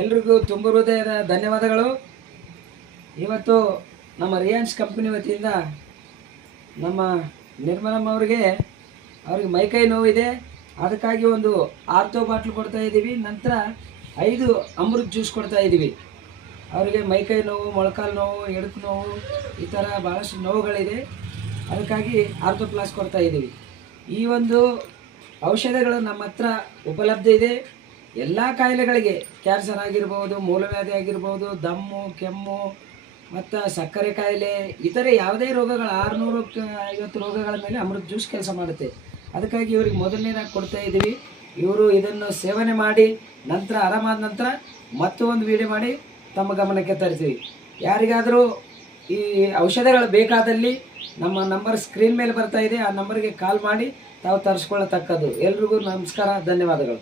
ಎಲ್ರಿಗೂ ತುಂಬ ಹೃದಯದ ಧನ್ಯವಾದಗಳು. ಇವತ್ತು ನಮ್ಮ ರಿಯಾನ್ಸ್ ಕಂಪ್ನಿ ವತಿಯಿಂದ ನಮ್ಮ ನಿರ್ಮಲಮ್ಮ ಅವರಿಗೆ ಅವ್ರಿಗೆ ಮೈಕೈ ನೋವಿದೆ. ಅದಕ್ಕಾಗಿ ಒಂದು ಆರ್ತೋ ಬಾಟ್ಲು ಕೊಡ್ತಾ ಇದ್ದೀವಿ. ನಂತರ ಐದು ಅಮೃತ್ ಜ್ಯೂಸ್ ಕೊಡ್ತಾ ಇದ್ದೀವಿ. ಅವರಿಗೆ ಮೈಕೈ ನೋವು, ಮೊಳಕಾಲು ನೋವು, ಎಡಕು ನೋವು ಈ ಥರ ಭಾಳಷ್ಟು ನೋವುಗಳಿದೆ. ಅದಕ್ಕಾಗಿ ಆರ್ಥೋ ಪ್ಲಾಸ್ ಕೊಡ್ತಾ ಇದ್ದೀವಿ. ಈ ಒಂದು ಔಷಧಗಳು ನಮ್ಮ ಹತ್ರ ಉಪಲಬ್ಧ ಇದೆ. ಎಲ್ಲ ಕಾಯಿಲೆಗಳಿಗೆ ಕ್ಯಾನ್ಸರ್ ಆಗಿರ್ಬೋದು, ಮೂಲವ್ಯಾಧಿ ಆಗಿರ್ಬೋದು, ದಮ್ಮು, ಕೆಮ್ಮು, ಮತ್ತು ಸಕ್ಕರೆ ಕಾಯಿಲೆ, ಇತರೆ ಯಾವುದೇ ರೋಗಗಳು, ಆರುನೂರು, ಐವತ್ತು ರೋಗಗಳ ಮೇಲೆ ಅಮೃತ ಜ್ಯೂಸ್ ಕೆಲಸ ಮಾಡುತ್ತೆ. ಅದಕ್ಕಾಗಿ ಇವ್ರಿಗೆ ಮೊದಲನೇದಾಗಿ ಕೊಡ್ತಾ ಇದ್ದೀವಿ ಇವರು ಇದನ್ನು ಸೇವನೆ ಮಾಡಿ, ನಂತರ ಆರಾಮಾದ ನಂತರ ಮತ್ತೆ ಒಂದು ವಿಡಿಯೋ ಮಾಡಿ ತಮ್ಮ ಗಮನಕ್ಕೆ ತರ್ತೀವಿ ಯಾರಿಗಾದರೂ ಈ ಔಷಧಗಳು ಬೇಕಾದಲ್ಲಿ ನಮ್ಮ ನಂಬರ್ ಸ್ಕ್ರೀನ್ ಮೇಲೆ ಬರ್ತಾ ಇದೆ. ಆ ನಂಬರ್ಗೆ ಕಾಲ್ ಮಾಡಿ ತಾವು ತರಿಸ್ಕೊಳ್ಳತಕ್ಕದ್ದು. ಎಲ್ರಿಗೂ ನಮಸ್ಕಾರ, ಧನ್ಯವಾದಗಳು.